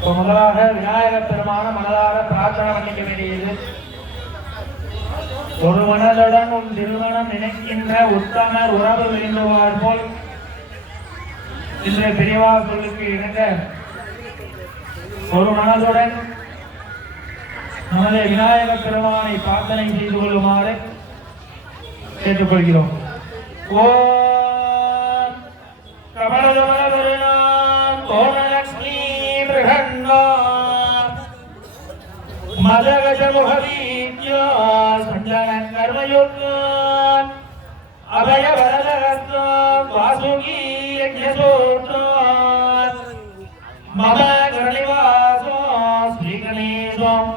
இப்போ முதலாக விநாயகர் பெருமான மனதார பிரார்த்தனை பண்ணிக்க வேண்டியது. ஒரு மனதுடன் உன் திருமணம் நினைக்கின்ற உத்தமர் உறவு வேண்டுவார் போல் இன்றைய பிரிவா சொல்லுக்கு இணங்க ஒரு மனதுடன் நமது விநாயக பெருமானை பிரார்த்தனை செய்து கொள்ளுமாறு கேட்டுக்கொள்கிறோம். ஓ பிரகன்னா மதகஜமுகவீத்யா சஞ்சன கர்மயுக்தான் அபய வரதகஸ்தான் வாசுகி யஜ்ஞசூத்தான் மம கரணிவாசோ ஸ்ரீகணேசம்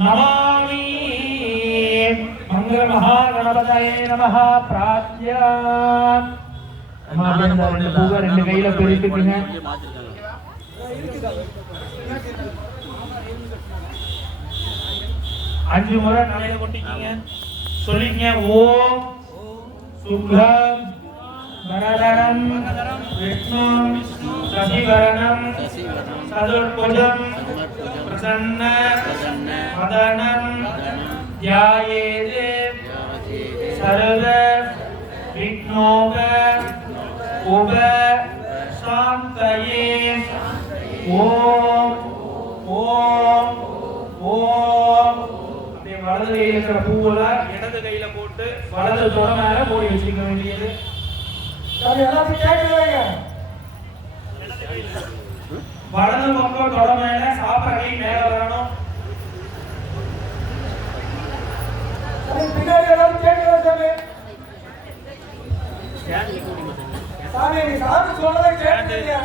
நமாமி மங்கள மகாகணபதயே நமः பிராத்யா அம்மா, அப்படியே இந்த ரெண்டு பூவை ரெண்டு கையில பிரித்துக்குங்க அஞ்சு முறை தலையில கொட்டிக்கிங்க சொல்லிங்க ஓம் சுக்லம் வரதரம் விஷ்ணு சசிவரணம் சதுர்புஜம் பிரசன்ன மதனம் தியாயேதே சர்வ விக்னோப உப ஓம் ஓம் ஓம். அப்படியே வலது கையில் இருக்கிற பூவெல்லாம் இடது கையில போட்டு வலது தொட மேல மூடி வச்சுக்க வேண்டியது. வலது பக்கம் தொட மேல சாப்பிட கை மேல வரணும். பின்னாடி எல்லாரும் கேட்கல சாமி. சாமி நீ சாமி கேட்கலையா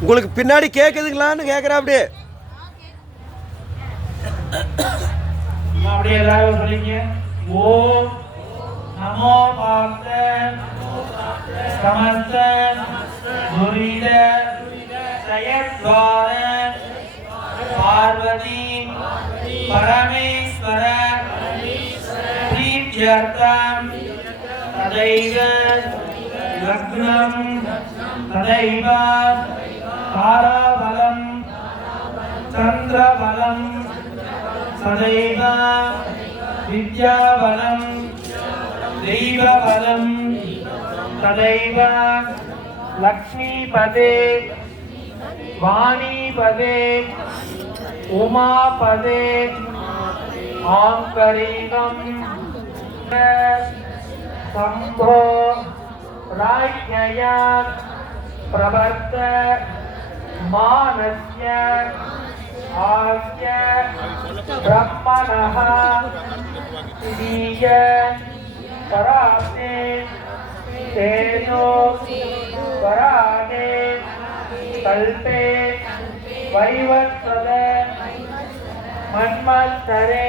உங்களுக்கு பின்னாடி கேக்குதுங்களான்னு கேக்குறேன் அப்படியே. அப்படியே எல்லாரும் சொல்லிங்க. ஓம் நமோ பார்த்த சமஸ்த துரித பார்வதி பரமேஸ்வர பிரீத்யர்த்தம் ததைவ லக்னம் तदैव ताराबलं चन्द्रबलं सदैव विद्याबलं दैवबलं तदैव लक्ष्मीपदे वाणीपदे उमापदे आङ्करीकं शम्भो राज्ञया प्रवर्त मानस्य आस्य ब्रह्मणः दीय पराते तेजो परागे कल्पे वैवत्सद मन्मत्सरे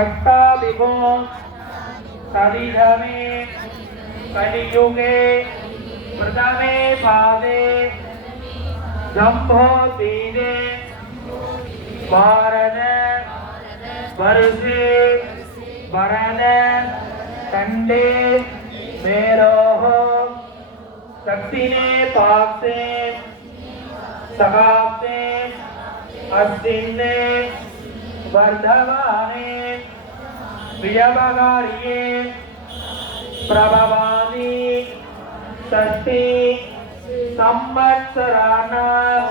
अष्टाभिभो सदिधमे कलियुगे प्रथमे पादे जंभो तीने बारने बरसे बरने तंडे मेरोह शक्ति ने पापसे सकापने अस्तिने वर्धवाने प्रियवगारिये प्रभावानी षष्ठी संवत्सराणां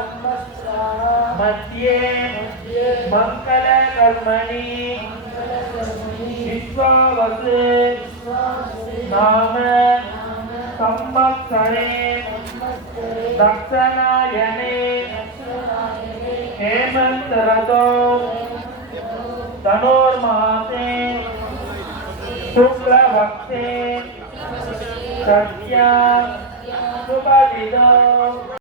मध्ये मङ्गलकर्मणि विश्वावस् नाम संवत्सरे दक्षिणायने हेमन्तरतो धनुर्मासे शुक्लभक्ते సత్య